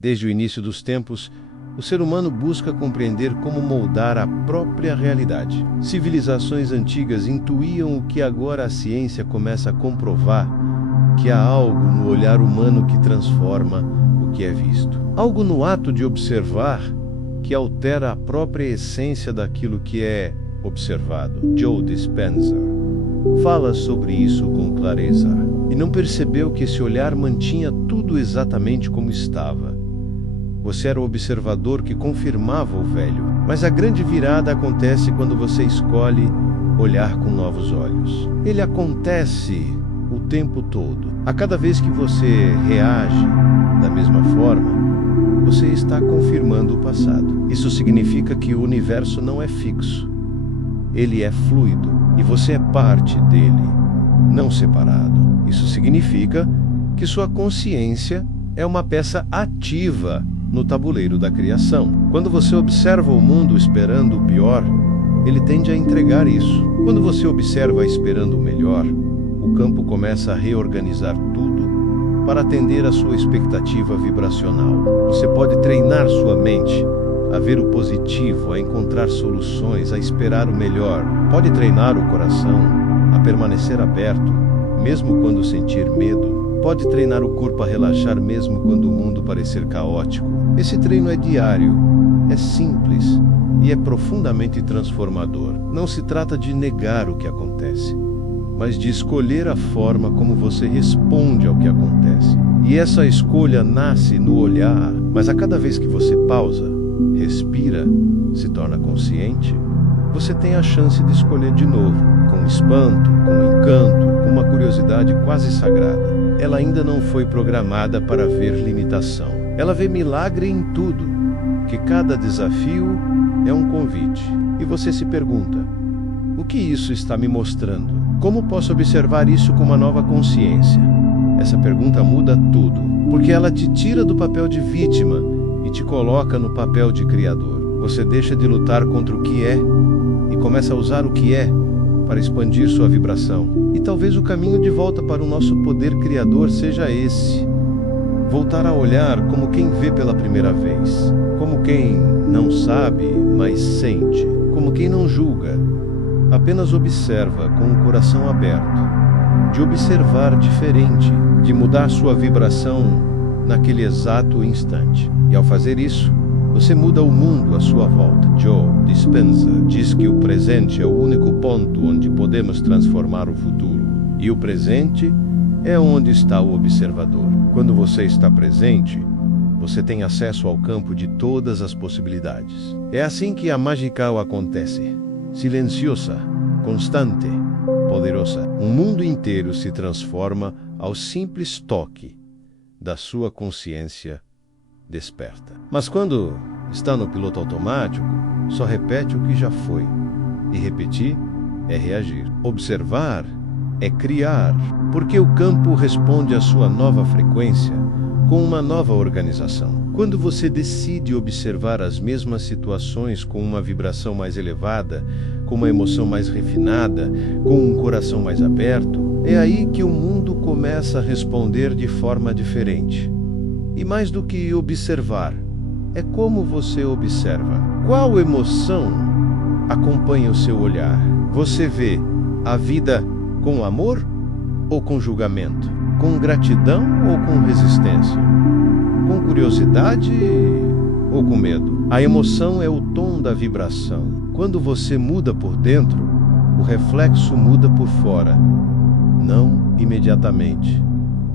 Desde o início dos tempos, o ser humano busca compreender como moldar a própria realidade. Civilizações antigas intuíam o que agora a ciência começa a comprovar, que há algo no olhar humano que transforma o que é visto. Algo no ato de observar que altera a própria essência daquilo que é observado. Joe Dispenza fala sobre isso com clareza. E não percebeu que esse olhar mantinha tudo exatamente como estava. Você era o observador que confirmava o velho. Mas a grande virada acontece quando você escolhe olhar com novos olhos. Ele acontece o tempo todo. A cada vez que você reage da mesma forma, você está confirmando o passado. Isso significa que o universo não é fixo. Ele é fluido e você é parte dele, não separado. Isso significa que sua consciência é uma peça ativa no tabuleiro da criação. Quando você observa o mundo esperando o pior, ele tende a entregar isso. Quando você observa esperando o melhor, o campo começa a reorganizar tudo para atender à sua expectativa vibracional. Você pode treinar sua mente a ver o positivo, a encontrar soluções, a esperar o melhor. Pode treinar o coração a permanecer aberto, mesmo quando sentir medo. Pode treinar o corpo a relaxar mesmo quando o mundo parecer caótico. Esse treino é diário, é simples e é profundamente transformador. Não se trata de negar o que acontece, mas de escolher a forma como você responde ao que acontece. E essa escolha nasce no olhar, mas a cada vez que você pausa, respira, se torna consciente, você tem a chance de escolher de novo, com espanto, com encanto, com uma curiosidade quase sagrada. Ela ainda não foi programada para ver limitação. Ela vê milagre em tudo, que cada desafio é um convite. E você se pergunta, o que isso está me mostrando? Como posso observar isso com uma nova consciência? Essa pergunta muda tudo, porque ela te tira do papel de vítima e te coloca no papel de criador. Você deixa de lutar contra o que é e começa a usar o que é para expandir sua vibração. E talvez o caminho de volta para o nosso poder criador seja esse. Voltar a olhar como quem vê pela primeira vez, como quem não sabe, mas sente, como quem não julga, apenas observa com o coração aberto, de observar diferente, de mudar sua vibração naquele exato instante. E ao fazer isso, você muda o mundo à sua volta. Joe Dispenza diz que o presente é o único ponto onde podemos transformar o futuro. E o presente é onde está o observador. Quando você está presente, você tem acesso ao campo de todas as possibilidades. É assim que a Magical acontece. Silenciosa, constante, poderosa. O mundo inteiro se transforma ao simples toque da sua consciência desperta. Mas quando está no piloto automático, só repete o que já foi. E repetir é reagir. Observar é criar, porque o campo responde à sua nova frequência com uma nova organização. Quando você decide observar as mesmas situações com uma vibração mais elevada, com uma emoção mais refinada, com um coração mais aberto, é aí que o mundo começa a responder de forma diferente. E mais do que observar, é como você observa. Qual emoção acompanha o seu olhar? Você vê a vida com amor ou com julgamento? Com gratidão ou com resistência? Com curiosidade ou com medo? A emoção é o tom da vibração. Quando você muda por dentro, o reflexo muda por fora. Não imediatamente,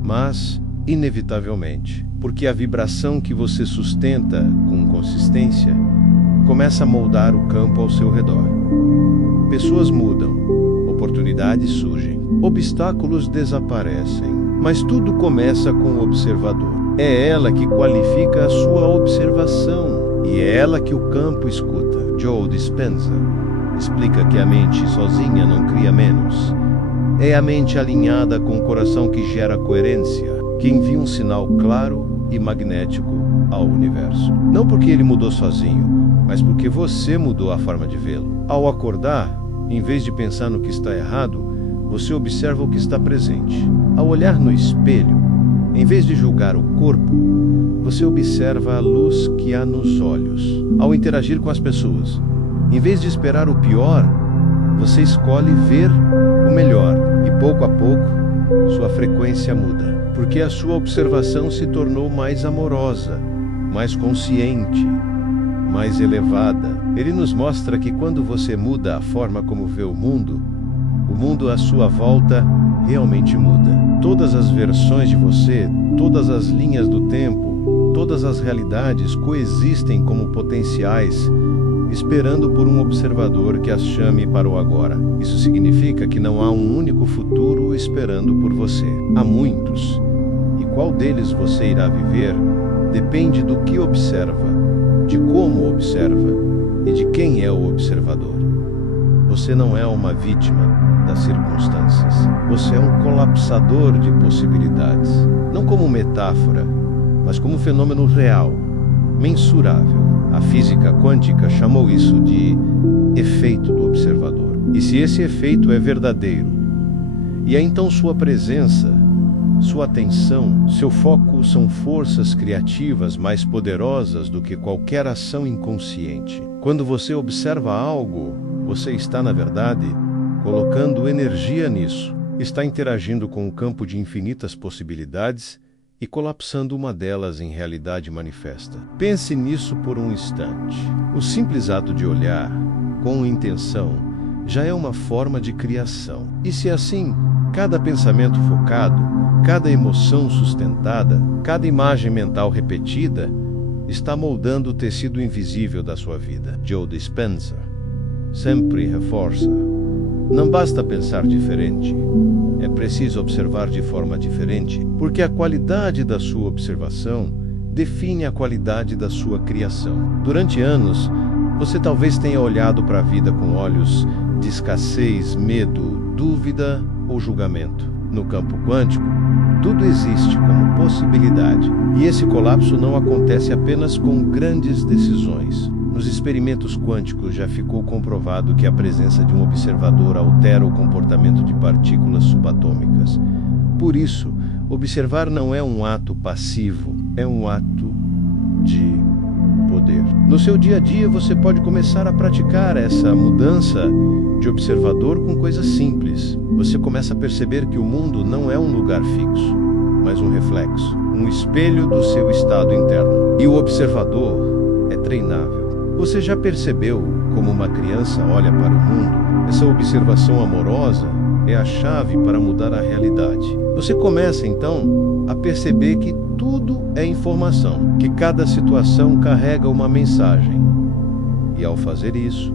mas inevitavelmente. Porque a vibração que você sustenta com consistência começa a moldar o campo ao seu redor. Pessoas mudam, oportunidades surgem, obstáculos desaparecem, mas tudo começa com o observador. É ela que qualifica a sua observação e é ela que o campo escuta. Joe Dispenza explica que a mente sozinha não cria menos. É a mente alinhada com o coração que gera coerência, que envia um sinal claro e magnético ao universo. Não porque ele mudou sozinho, mas porque você mudou a forma de vê-lo. Ao acordar, em vez de pensar no que está errado, você observa o que está presente. Ao olhar no espelho, Em vez de julgar o corpo, você observa a luz que há nos olhos. Ao interagir com as pessoas, em vez de esperar o pior, você escolhe ver o melhor. E pouco a pouco, sua frequência muda, porque a sua observação se tornou mais amorosa, mais consciente, mais elevada. Ele nos mostra que quando você muda a forma como vê o mundo à sua volta realmente muda. Todas as versões de você, todas as linhas do tempo, todas as realidades coexistem como potenciais, esperando por um observador que as chame para o agora. Isso significa que não há um único futuro esperando por você. Há muitos. E qual deles você irá viver depende do que observa, de como observa e de quem é o observador. Você não é uma vítima das circunstâncias. Você é um colapsador de possibilidades. Não como metáfora, mas como fenômeno real, mensurável. A física quântica chamou isso de efeito do observador. E se esse efeito é verdadeiro, e é então sua presença, sua atenção, seu foco são forças criativas mais poderosas do que qualquer ação inconsciente. Quando você observa algo, você está, na verdade, colocando energia nisso. Está interagindo com o campo de infinitas possibilidades e colapsando uma delas em realidade manifesta. Pense nisso por um instante. O simples ato de olhar, com intenção, já é uma forma de criação. E se assim, cada pensamento focado, cada emoção sustentada, cada imagem mental repetida, está moldando o tecido invisível da sua vida. Joe Dispenza sempre reforça: não basta pensar diferente, é preciso observar de forma diferente, porque a qualidade da sua observação define a qualidade da sua criação. Durante anos, você talvez tenha olhado para a vida com olhos de escassez, medo, dúvida ou julgamento. No campo quântico, tudo existe como possibilidade, e esse colapso não acontece apenas com grandes decisões. Nos experimentos quânticos já ficou comprovado que a presença de um observador altera o comportamento de partículas subatômicas. Por isso, observar não é um ato passivo, é um ato de poder. No seu dia a dia, você pode começar a praticar essa mudança de observador com coisas simples. Você começa a perceber que o mundo não é um lugar fixo, mas um reflexo, um espelho do seu estado interno. E o observador é treinável. Você já percebeu como uma criança olha para o mundo? Essa observação amorosa é a chave para mudar a realidade. Você começa, então, a perceber que tudo é informação, que cada situação carrega uma mensagem. E ao fazer isso,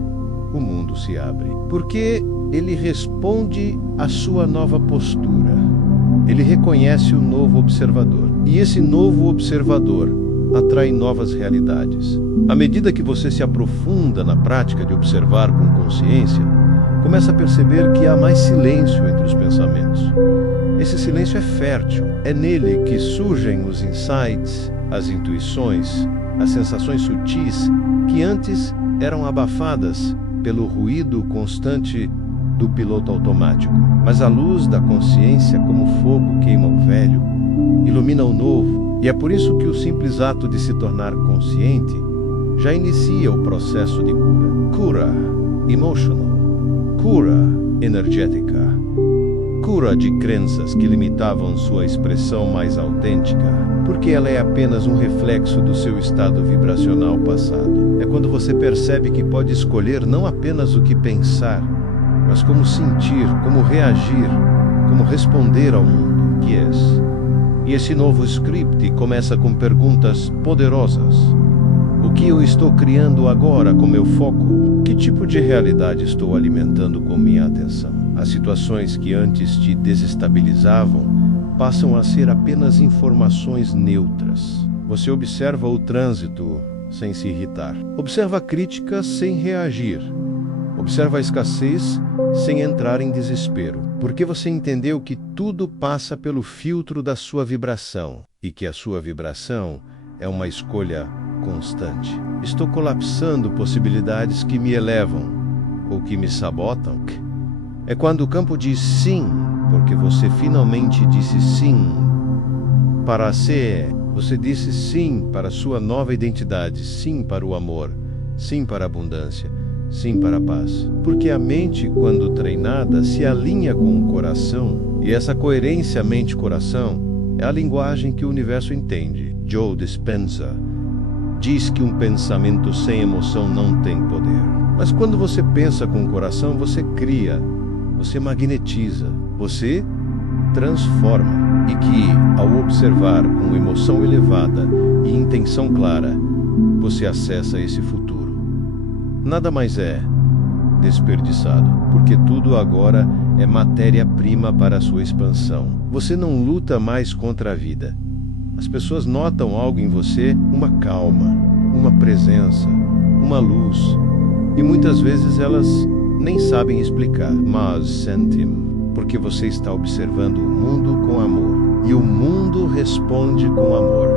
o mundo se abre. Porque ele responde à sua nova postura. Ele reconhece o novo observador. E esse novo observador atrai novas realidades. À medida que você se aprofunda na prática de observar com consciência, começa a perceber que há mais silêncio entre os pensamentos. Esse silêncio é fértil. É nele que surgem os insights, as intuições, as sensações sutis que antes eram abafadas pelo ruído constante do piloto automático. Mas a luz da consciência, como fogo, queima o velho, ilumina o novo. E é por isso que o simples ato de se tornar consciente já inicia o processo de cura. Cura emotional, cura energética, cura de crenças que limitavam sua expressão mais autêntica, porque ela é apenas um reflexo do seu estado vibracional passado. É quando você percebe que pode escolher não apenas o que pensar, mas como sentir, como reagir, como responder ao mundo que és. E esse novo script começa com perguntas poderosas. O que eu estou criando agora com meu foco? Que tipo de realidade estou alimentando com minha atenção? As situações que antes te desestabilizavam passam a ser apenas informações neutras. Você observa o trânsito sem se irritar. Observa a crítica sem reagir. Observa a escassez sem entrar em desespero. Porque você entendeu que tudo passa pelo filtro da sua vibração e que a sua vibração é uma escolha constante. Estou colapsando possibilidades que me elevam ou que me sabotam. É quando o campo diz sim, porque você finalmente disse sim para ser. Você disse sim para a sua nova identidade, sim para o amor, sim para a abundância, sim para a paz. Porque a mente, quando treinada, se alinha com o coração, e essa coerência mente-coração é a linguagem que o universo entende. Joe Dispenza diz que um pensamento sem emoção não tem poder. Mas quando você pensa com o coração, você cria, você magnetiza, você transforma. E que, ao observar com emoção elevada e intenção clara, você acessa esse futuro. Nada mais é desperdiçado, porque tudo agora é matéria-prima para a sua expansão. Você não luta mais contra a vida. As pessoas notam algo em você, uma calma, uma presença, uma luz, e muitas vezes elas nem sabem explicar, mas sentem, porque você está observando o mundo com amor. E o mundo responde com amor,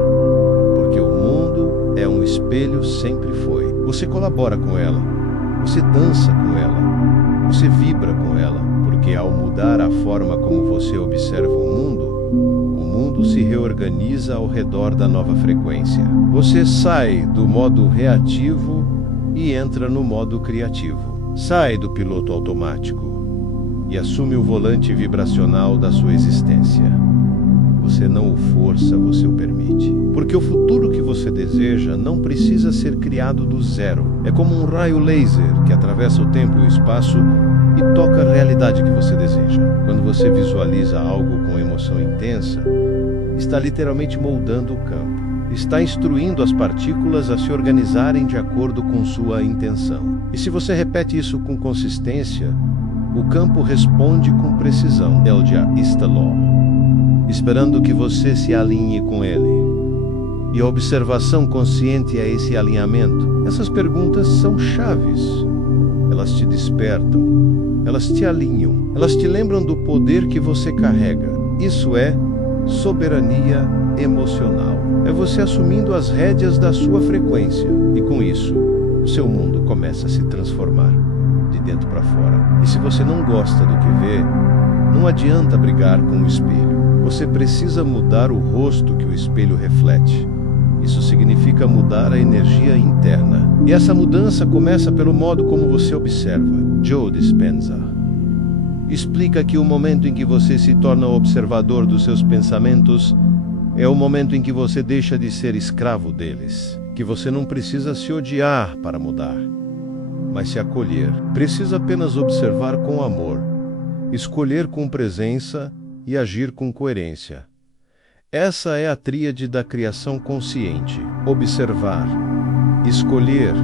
porque o mundo é um espelho, sempre foi. Você colabora com ela, você dança com ela, você vibra com ela, porque ao mudar a forma como você observa o mundo se reorganiza ao redor da nova frequência. Você sai do modo reativo e entra no modo criativo. Sai do piloto automático e assume o volante vibracional da sua existência. Você não o força, você o permite. Porque o futuro que você deseja não precisa ser criado do zero. É como um raio laser que atravessa o tempo e o espaço e toca a realidade que você deseja. Quando você visualiza algo com emoção intensa, está literalmente moldando o campo. Está instruindo as partículas a se organizarem de acordo com sua intenção. E se você repete isso com consistência, o campo responde com precisão. Elja Istalor, esperando que você se alinhe com ele. E a observação consciente é esse alinhamento. Essas perguntas são chaves. Elas te despertam, elas te alinham, elas te lembram do poder que você carrega. Isso é soberania emocional. É você assumindo as rédeas da sua frequência. E com isso, o seu mundo começa a se transformar de dentro para fora. E se você não gosta do que vê, não adianta brigar com o espelho. Você precisa mudar o rosto que o espelho reflete. Isso significa mudar a energia interna. E essa mudança começa pelo modo como você observa. Joe Dispenza explica que o momento em que você se torna observador dos seus pensamentos é o momento em que você deixa de ser escravo deles. Que você não precisa se odiar para mudar, mas se acolher. Precisa apenas observar com amor, escolher com presença e agir com coerência. Essa é a tríade da criação consciente. Observar, escolher,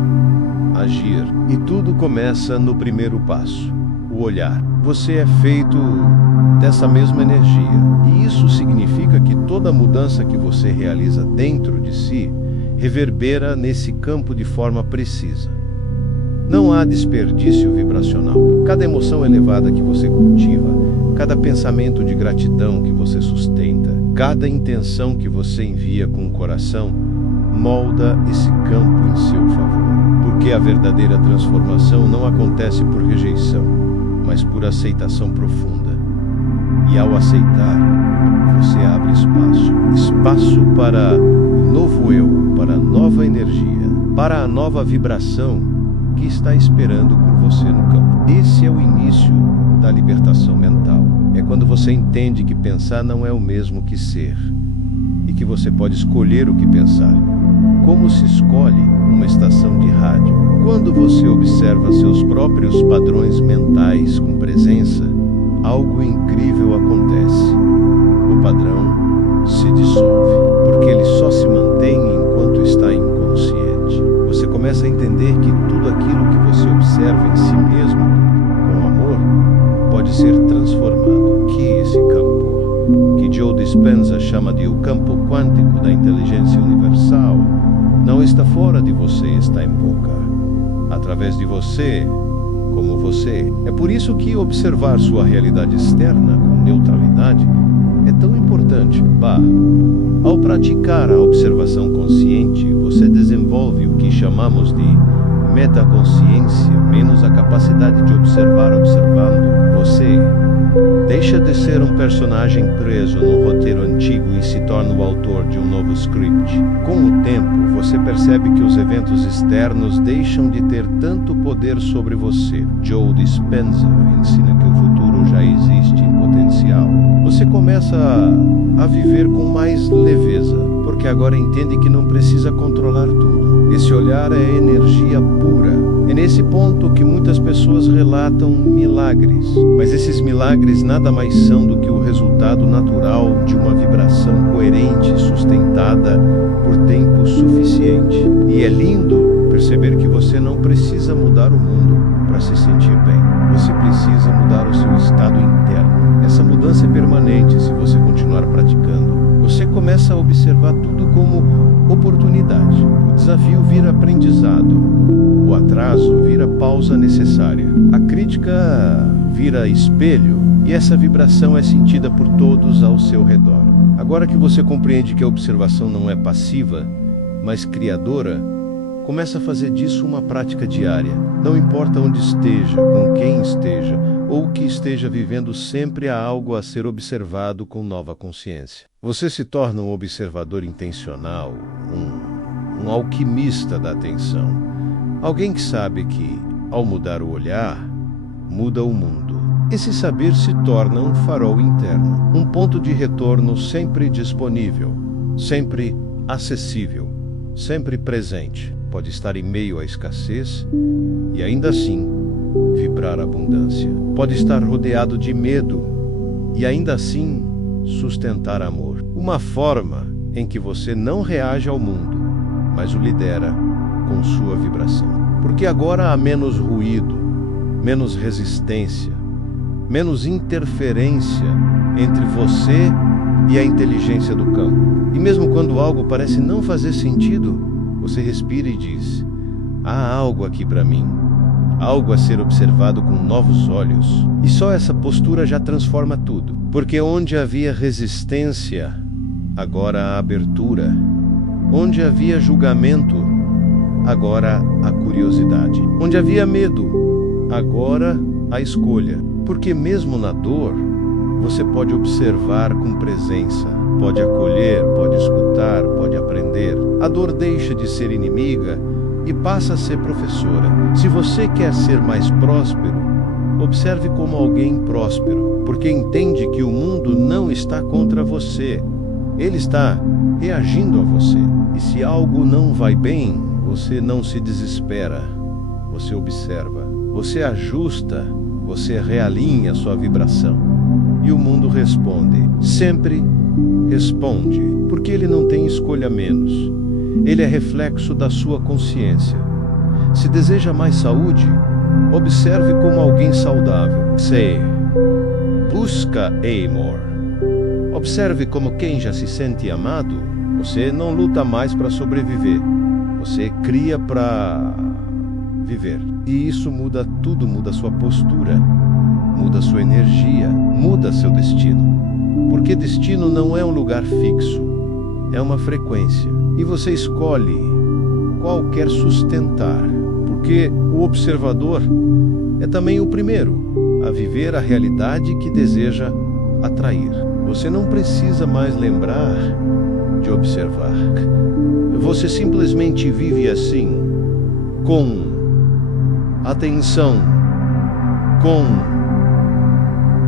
agir. E tudo começa no primeiro passo, o olhar. Você é feito dessa mesma energia. E isso significa que toda mudança que você realiza dentro de si reverbera nesse campo de forma precisa. Não há desperdício vibracional. Cada emoção elevada que você cultiva, cada pensamento de gratidão que você sustenta, cada intenção que você envia com o coração, molda esse campo em seu favor. Porque a verdadeira transformação não acontece por rejeição, mas por aceitação profunda. E ao aceitar, você abre espaço para o novo eu, para a nova energia, para a nova vibração que está esperando por você no campo. Esse é o início da libertação mental. É quando você entende que pensar não é o mesmo que ser, e que você pode escolher o que pensar. Como se escolhe uma estação de rádio? Quando você observa seus próprios padrões mentais com presença, algo incrível acontece. O padrão se dissolve, porque ele só se mantém enquanto está inconsciente. Você começa a entender que tudo aquilo que você observa em si mesmo, com amor, pode ser transformado. Que esse campo, que Joe Dispenza chama de o campo quântico da inteligência universal, não está fora de você, está em boca, através de você, como você. É por isso que observar sua realidade externa com neutralidade é tão importante. Ao praticar a observação consciente, você desenvolve o que chamamos de metaconsciência, menos a capacidade de observar observando você. Deixa de ser um personagem preso no roteiro antigo e se torna o autor de um novo script. Com o tempo, você percebe que os eventos externos deixam de ter tanto poder sobre você. Joe Dispenza ensina que o futuro já existe em potencial. Você começa a viver com mais leveza, porque agora entende que não precisa controlar tudo. Esse olhar é energia pura. É nesse ponto que muitas pessoas relatam milagres, mas esses milagres nada mais são do que o resultado natural de uma vibração coerente e sustentada por tempo suficiente. E é lindo perceber que você não precisa mudar o mundo para se sentir bem. Você precisa mudar o seu estado interno. Essa mudança é permanente se você continuar praticando. Você começa a observar tudo como oportunidade. O desafio vira aprendizado. O atraso vira pausa necessária. A crítica vira espelho e essa vibração é sentida por todos ao seu redor. Agora que você compreende que a observação não é passiva, mas criadora, começa a fazer disso uma prática diária. Não importa onde esteja, com quem esteja, ou o que esteja vivendo, sempre há algo a ser observado com nova consciência. Você se torna um observador intencional, um alquimista da atenção. Alguém que sabe que, ao mudar o olhar, muda o mundo. Esse saber se torna um farol interno, um ponto de retorno sempre disponível, sempre acessível, sempre presente. Pode estar em meio à escassez e ainda assim vibrar abundância. Pode estar rodeado de medo e ainda assim sustentar amor. Uma forma em que você não reage ao mundo, mas o lidera com sua vibração. Porque agora há menos ruído, menos resistência, menos interferência entre você e a inteligência do campo. E mesmo quando algo parece não fazer sentido, você respira e diz: há algo aqui para mim, algo a ser observado com novos olhos. E só essa postura já transforma tudo. Porque onde havia resistência, agora há abertura. Onde havia julgamento, agora há curiosidade. Onde havia medo, agora há escolha. Porque mesmo na dor, você pode observar com presença, pode acolher, pode escutar, pode aprender. A dor deixa de ser inimiga e passa a ser professora. Se você quer ser mais próspero, observe como alguém próspero, porque entende que o mundo não está contra você. Ele está reagindo a você. E se algo não vai bem, você não se desespera. Você observa, você ajusta, você realinha sua vibração. E o mundo responde. Sempre responde, porque ele não tem escolha menos. Ele é reflexo da sua consciência. Se deseja mais saúde, observe como alguém saudável. Se busca amor, observe como quem já se sente amado. Você não luta mais para sobreviver. Você cria para viver. E isso muda tudo, muda sua postura, muda sua energia, muda seu destino. Porque destino não é um lugar fixo, é uma frequência. E você escolhe qual quer sustentar, porque o observador é também o primeiro a viver a realidade que deseja atrair. Você não precisa mais lembrar de observar. Você simplesmente vive assim, com atenção, com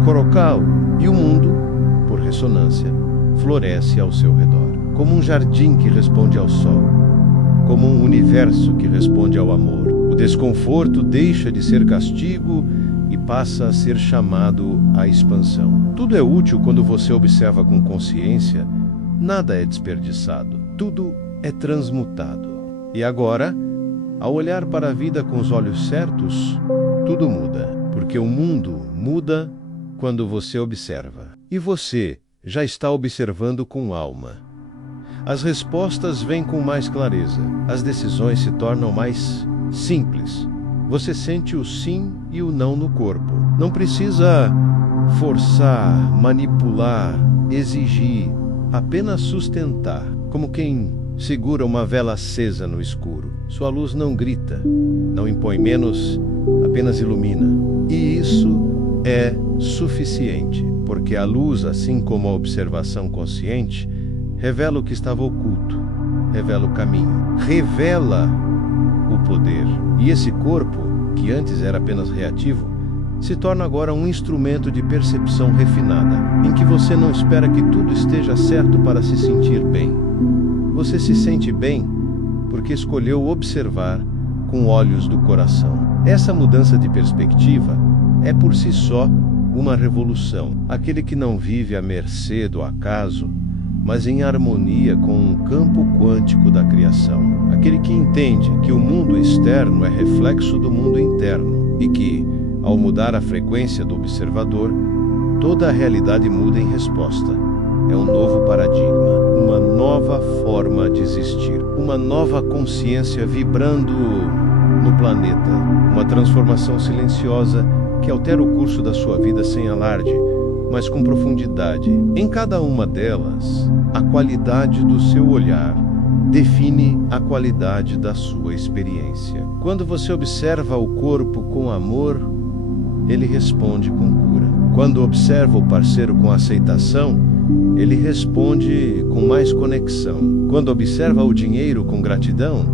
coração, e o mundo, por ressonância, floresce ao seu redor. Como um jardim que responde ao sol, como um universo que responde ao amor. O desconforto deixa de ser castigo e passa a ser chamado à expansão. Tudo é útil quando você observa com consciência, nada é desperdiçado, tudo é transmutado. E agora, ao olhar para a vida com os olhos certos, tudo muda, porque o mundo muda quando você observa. E você já está observando com alma. As respostas vêm com mais clareza. As decisões se tornam mais simples. Você sente o sim e o não no corpo. Não precisa forçar, manipular, exigir, apenas sustentar, como quem segura uma vela acesa no escuro. Sua luz não grita, não impõe menos, apenas ilumina. E isso é suficiente, porque a luz, assim como a observação consciente, revela o que estava oculto, revela o caminho, revela o poder. E esse corpo, que antes era apenas reativo, se torna agora um instrumento de percepção refinada, em que você não espera que tudo esteja certo para se sentir bem. Você se sente bem porque escolheu observar com olhos do coração. Essa mudança de perspectiva é por si só uma revolução. Aquele que não vive à mercê do acaso, mas em harmonia com um campo quântico da criação. Aquele que entende que o mundo externo é reflexo do mundo interno e que, ao mudar a frequência do observador, toda a realidade muda em resposta. É um novo paradigma, uma nova forma de existir, uma nova consciência vibrando no planeta, uma transformação silenciosa que altera o curso da sua vida sem alarde, mas com profundidade. Em cada uma delas, a qualidade do seu olhar define a qualidade da sua experiência. Quando você observa o corpo com amor, ele responde com cura. Quando observa o parceiro com aceitação, ele responde com mais conexão. Quando observa o dinheiro com gratidão,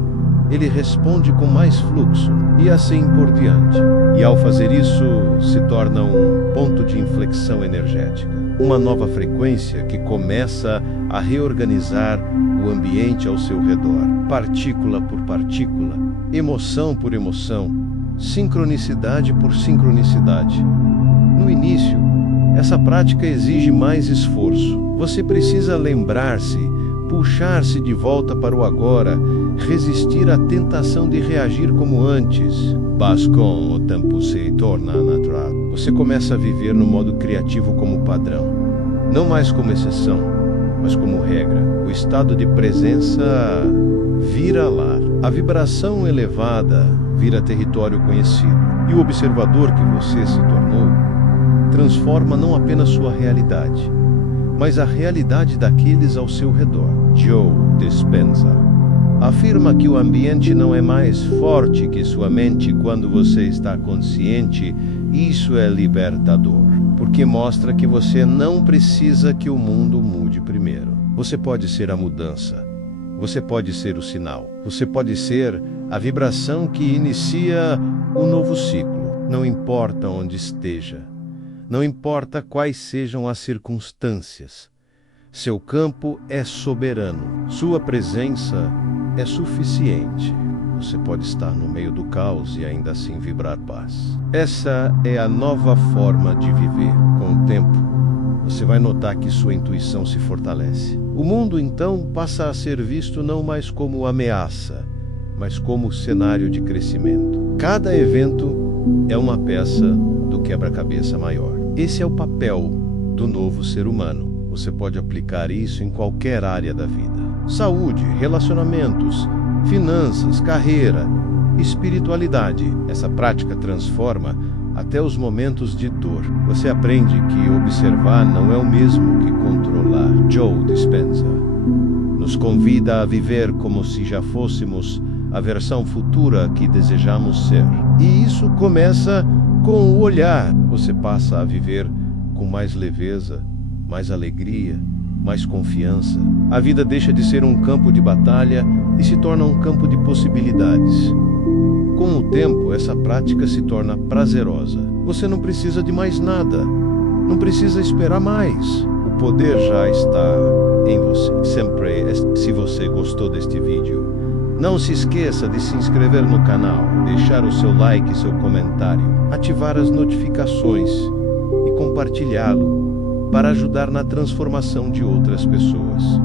ele responde com mais fluxo, e assim por diante. E ao fazer isso, se torna um ponto de inflexão energética, uma nova frequência que começa a reorganizar o ambiente ao seu redor, partícula por partícula, emoção por emoção, sincronicidade por sincronicidade. No início, essa prática exige mais esforço. Você precisa lembrar-se, puxar-se de volta para o agora, resistir à tentação de reagir como antes. Mas com o tempo se torna natural. Você começa a viver no modo criativo como padrão, não mais como exceção, mas como regra. O estado de presença vira lar. A vibração elevada vira território conhecido. E o observador que você se tornou transforma não apenas sua realidade, mas a realidade daqueles ao seu redor. Joe Dispenza afirma que o ambiente não é mais forte que sua mente quando você está consciente. Isso é libertador, porque mostra que você não precisa que o mundo mude primeiro. Você pode ser a mudança, você pode ser o sinal, você pode ser a vibração que inicia um novo ciclo. Não importa onde esteja, não importa quais sejam as circunstâncias, seu campo é soberano, sua presença é suficiente. Você pode estar no meio do caos e ainda assim vibrar paz. Essa é a nova forma de viver. Com o tempo, você vai notar que sua intuição se fortalece. O mundo, então, passa a ser visto não mais como ameaça, mas como cenário de crescimento. Cada evento é uma peça do quebra-cabeça maior. Esse é o papel do novo ser humano. Você pode aplicar isso em qualquer área da vida. Saúde, relacionamentos, finanças, carreira, espiritualidade. Essa prática transforma até os momentos de dor. Você aprende que observar não é o mesmo que controlar. Joe Dispenza nos convida a viver como se já fôssemos a versão futura que desejamos ser. E isso começa com o olhar. Você passa a viver com mais leveza, mais alegria, mais confiança. A vida deixa de ser um campo de batalha e se torna um campo de possibilidades. Com o tempo, essa prática se torna prazerosa. Você não precisa de mais nada. Não precisa esperar mais. O poder já está em você. Sempre, se você gostou deste vídeo, não se esqueça de se inscrever no canal, deixar o seu like e seu comentário, ativar as notificações e compartilhá-lo para ajudar na transformação de outras pessoas.